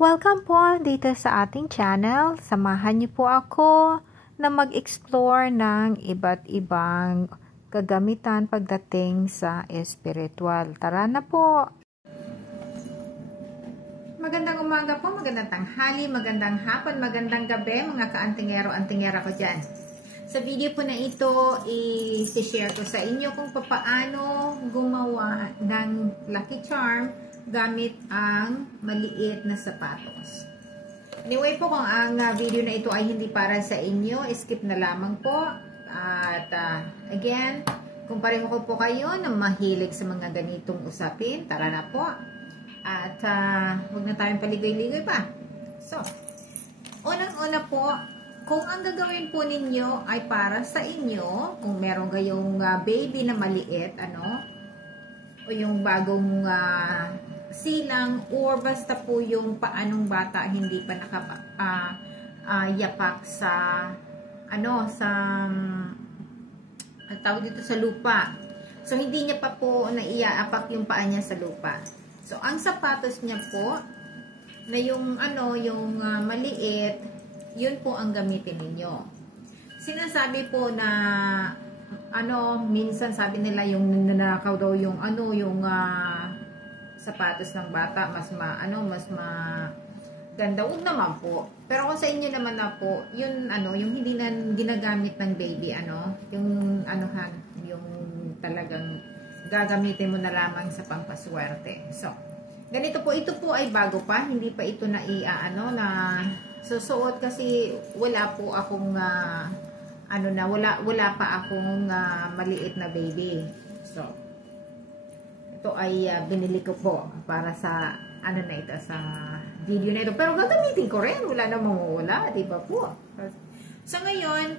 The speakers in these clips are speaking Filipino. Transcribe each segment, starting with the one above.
Welcome po dito sa ating channel. Samahan niyo po ako na mag-explore ng iba't ibang kagamitan pagdating sa espiritual. Tara na po! Magandang umaga po, magandang tanghali, magandang hapon, magandang gabi mga ka-antingero-antingera ko dyan. Sa video po na ito, i-share ko sa inyo kung paano gumawa ng Lucky Charm gamit ang maliit na sapatos. Anyway po, kung ang video na ito ay hindi para sa inyo, skip na lamang po. At again, kung pareho ko po kayo na mahilig sa mga ganitong usapin, tara na po. At huwag na tayong paligoy-ligoy pa. So, unang-una po, kung ang gagawin po ninyo ay para sa inyo, kung meron kayong baby na maliit, o yung bagong silang, or basta po yung paanong bata hindi pa yapak sa tawag dito sa lupa. So hindi niya pa po naiaapak yung paa niya sa lupa. So ang sapatos niya po na yung maliit, yun po ang gamitin ninyo. Sinasabi po na minsan sabi nila yung nanakaw daw yung sapatos ng bata, mas ganda. Huwag naman po. Pero kung sa inyo naman na po, yun yung hindi na ginagamit ng baby, yung talagang gagamitin mo na lamang sa pampaswerte. So, ganito po, ito po ay bago pa, hindi pa ito na na susuot kasi wala po akong wala pa akong maliit na baby. So, ito ay binili ko po para sa sa video na ito. Pero gagamitin ko rin, wala namang mawala, di ba po? So ngayon,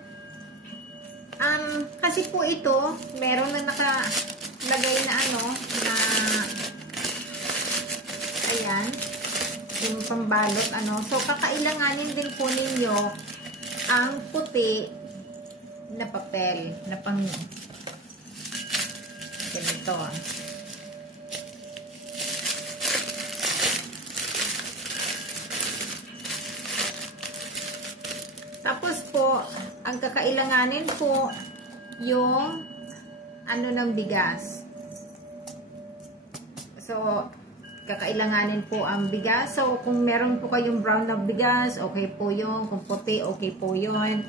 kasi po ito, meron na nakalagay na na ayan, yung pambalot So kakailanganin din po ninyo ang puti na papel na pang ganito. Tapos po, ang kakailanganin po yung ng bigas. So, kakailanganin po ang bigas. So, kung meron po kayong brown na bigas, okay po yun. Kung puti, okay po yun.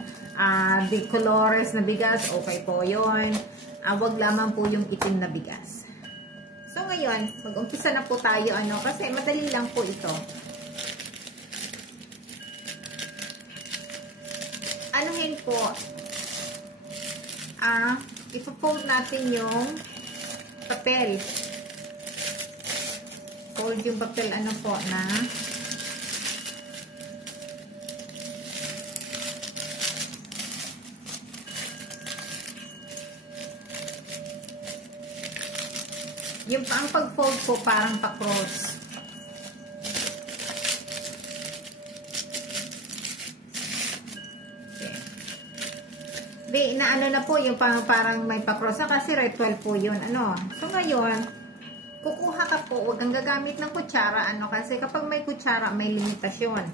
Di colores na bigas, okay po yun. Wag lamang po yung itim na bigas. So, ngayon, mag-umpisa na po tayo, kasi madali lang po ito. Anuhin po, ipo-fold natin yung papel. Fold yung papel, po, na yung ang pag-fold po parang pa-cross. Na po, yung parang may pa-cross kasi ritual po yun, So, ngayon, kukuha ka po, huwag kang gagamit ng kutsara, kasi kapag may kutsara, may limitasyon.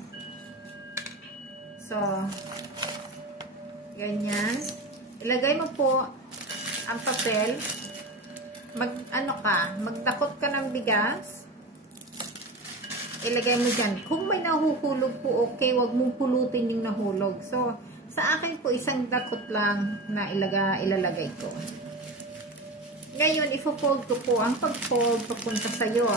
So, ganyan. Ilagay mo po ang papel. Magdakot ka ng bigas. Ilagay mo dyan. Kung may nahuhulog po, okay, huwag mong pulutin yung nahulog. So, sa akin po, isang dakot lang na ilalagay ko. Ngayon, ifo-fold ko po. Ang pag-fold, papunta sa'yo.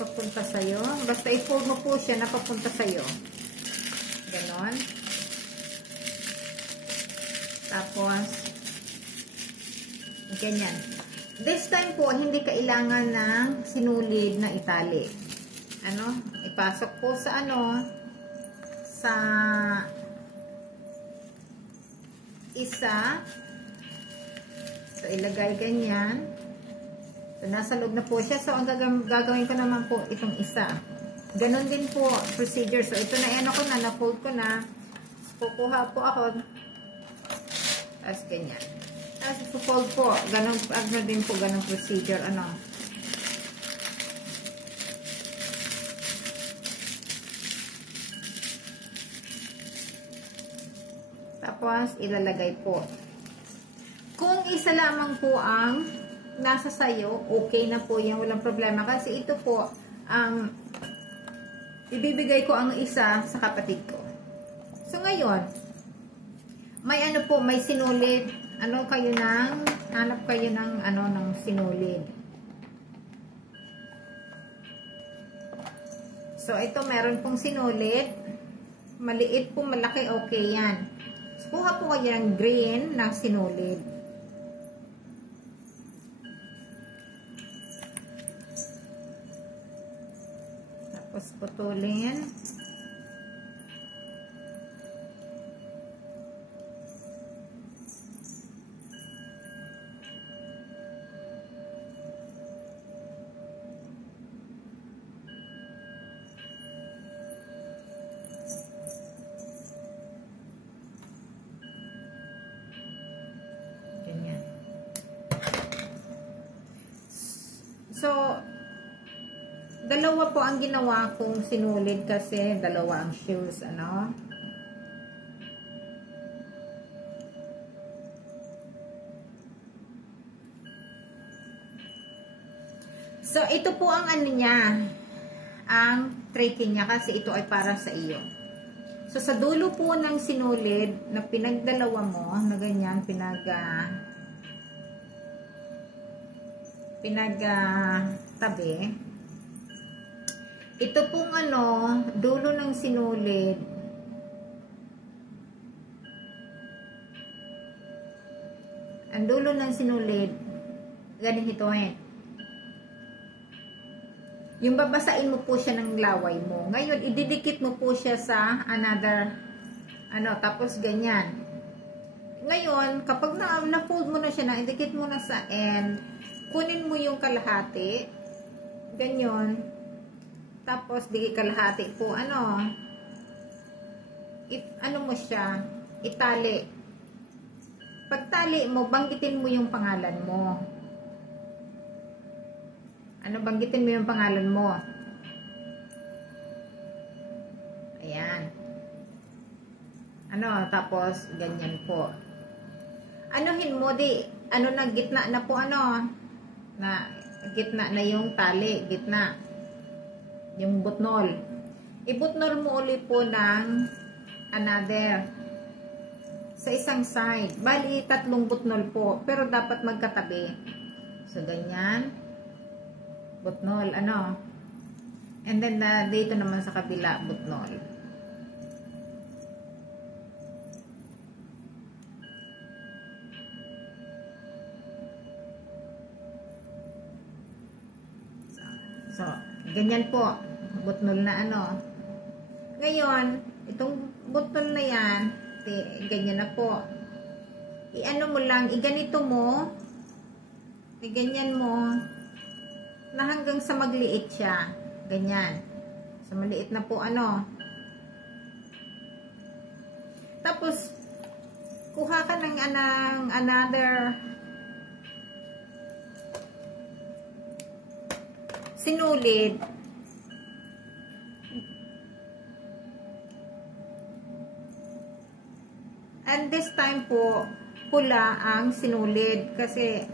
Papunta sa'yo? Basta i-fold mo po siya na papunta sa'yo. Ganon. Tapos, ganyan. This time po, hindi kailangan ng sinulid na itali. Ipasok po sa sa isa. So, ilagay ganyan. So, nasa loob na po siya. So, ang gagawin ko naman po itong isa. Ganon din po procedure. So, ito na na-fold ko na. So, kukuha po ako. Tapos, ganyan. Tapos, ipo-fold po. Ganon din po, ganon procedure. Tapos, ilalagay po. Kung isa lamang po ang nasa sayo, okay na po yan. Walang problema. Kasi ito po, ibibigay ko ang isa sa kapatid ko. So, ngayon, may ano po, may sinulid. Hanap kayo ng sinulid. So, ito meron pong sinulid. Maliit po, malaki, okay yan. So, kuha po kayo ng green na sinulid. Tapos, putulin. So, dalawa po ang ginawa kong sinulid kasi dalawa ang shoes, So, ito po ang niya, ang tracking niya kasi ito ay para sa iyo. So, sa dulo po ng sinulid na pinagdalawa mo, na ganyan, pinagtabi. Ito pong dulo ng sinulid. Ang dulo ng sinulid, ganito yung babasain mo po siya ng laway mo. Ngayon, ididikit mo po siya sa another, tapos ganyan. Ngayon, kapag na-fold mo na siya, idikit mo na sa end, kunin mo yung kalahati, ganyan, tapos di kalahati po, mo siya, itali. Pagtali mo, banggitin mo yung pangalan mo. Banggitin mo yung pangalan mo. Ayan. Tapos, ganyan po. Anuhin mo, na gitna na po, na gitna na yung tali, gitna yung butnol. Ibutnol mo ulit po ng another sa isang side. Bali, 3 butnol po, pero dapat magkatabi. So, ganyan. Butnol, and then, dito naman sa kabila, butnol. So, ganyan po. Butnol na Ngayon, itong butnol na yan, ganyan na po. Mo lang, iganito mo, iganyan mo, na hanggang sa magliit siya. Ganyan. Sa maliit na po, Tapos, kuha ka ng another sinulid. And this time po, pula ang sinulid kasi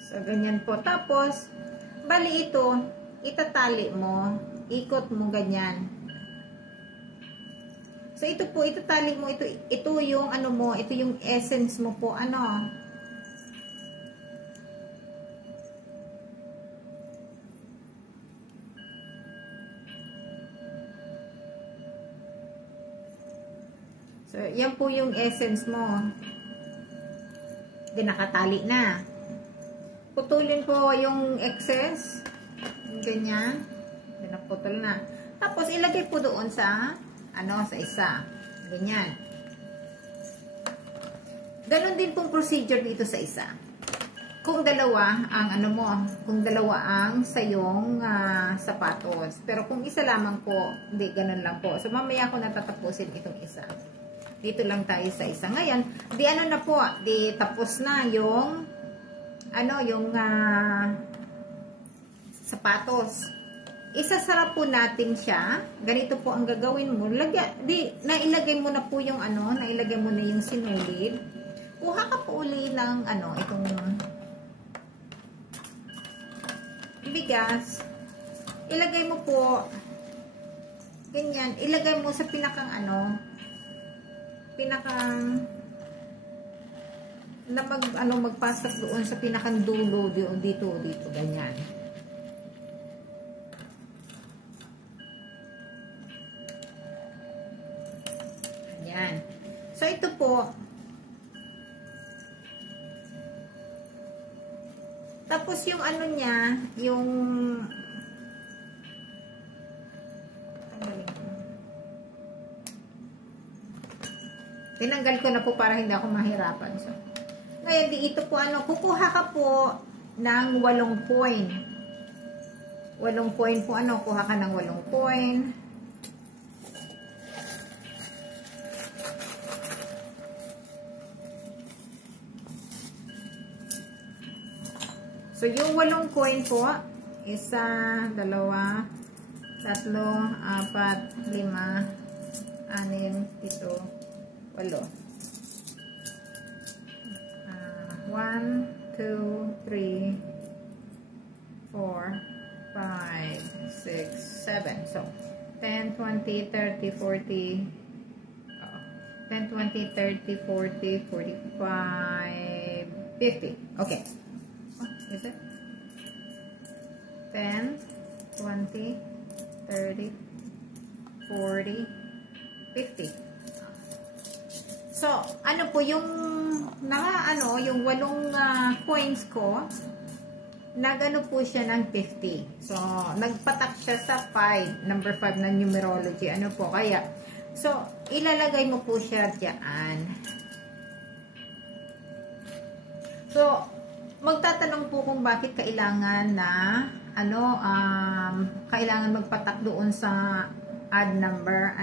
so, ganyan po. Tapos, bali ito, itatali mo, ikot mo ganyan. So, ito po, itatali mo, ito yung mo, ito yung essence mo po, So, yan po yung essence mo. Di nakatali na. Putulin po yung excess. Ganyan. Pinaputol na. Tapos, ilagay po doon sa, sa isa. Ganyan. Ganon din pong procedure dito sa isa. Kung dalawa ang, kung dalawa ang sayong sapatos. Pero kung isa lamang po, hindi, ganon lang po. So, mamaya ko natatapusin itong isa. Dito lang tayo sa isa. Ngayon, di ano na po, di tapos na yung sapatos. Isasara po natin siya. Ganito po ang gagawin mo. Nailagay mo na po yung nailagay mo na yung sinulid. Kuha ka po uli ng itong bigas. Ilagay mo po ganyan. Ilagay mo sa pinakang magpasok doon sa pinakang dulo dito ganyan. Ayan. So ito po. Tapos yung niya, yung tinanggal ko na po para hindi ako mahirapan. So, ngayon, ito po kukuha ka po ng 8 coin. 8 coin po kuha ka ng 8 coin. So, yung 8 coin po, 1, 2, 3, 4, 5, 6, 7. Walo. 1, 2, 3, 4, 5, 6, 7. So, 10, 20, 30, 40, 10, 20, 30, 40, 45, 50. Okay. Is it? 10, 20, 30, 40, 50. So, po yung yung 8 coins ko, nagano po siya ng 50. So, nagpatak siya sa 5, number 5 ng numerology. Kaya, so, ilalagay mo po siya diyan. So, magtatanong po kung bakit kailangan kailangan magpatak doon sa add number,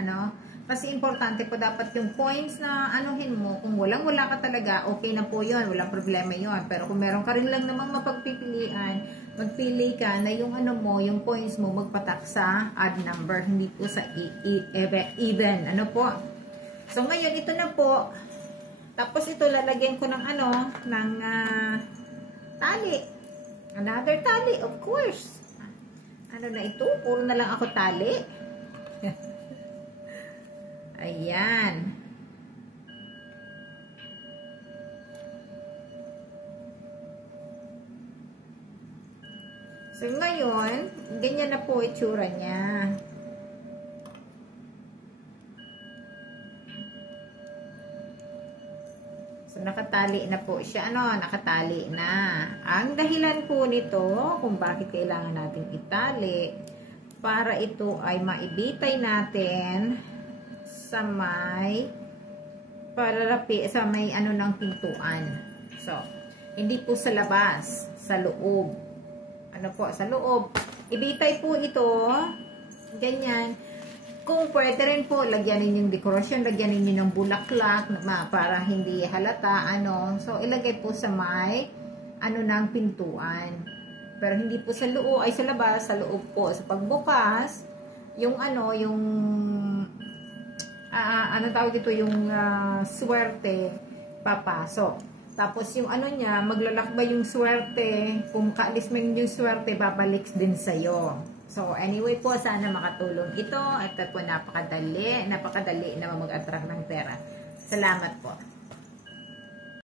Kasi importante po dapat yung coins na mo. Kung wala ka talaga, okay na po yun. Walang problema yun. Pero kung meron ka rin lang namang mapagpipilian, magpili ka na yung yung coins mo, magpatak sa add number. Hindi po sa even. So, ngayon, ito na po. Tapos, ito, lalagyan ko ng ng tali. Another tali, of course. Na ito? Puro na lang ako tali. Ayan. So, ngayon, ganyan na po itsura niya. So, nakatali na po siya. Nakatali na. Ang dahilan po nito, kung bakit kailangan natin itali, para ito ay maibitay natin sa may ng pintuan. So, hindi po sa labas, sa loob. Sa loob. Ibitay po ito, ganyan. Kung pwede rin po, lagyan ninyo yung dekorasyon, lagyan ninyo ng bulaklak, para hindi halata, So, ilagay po sa may, ng pintuan. Pero hindi po sa loob, ay sa labas, sa loob po. Sa pagbukas, yung tawag dito, yung swerte, papasok. Tapos yung niya, maglalakbay yung swerte. Kung kaalis mo yung swerte, babalik din sa'yo. So, anyway po, sana makatulong ito. At po, napakadali na mag-attract ng pera. Salamat po.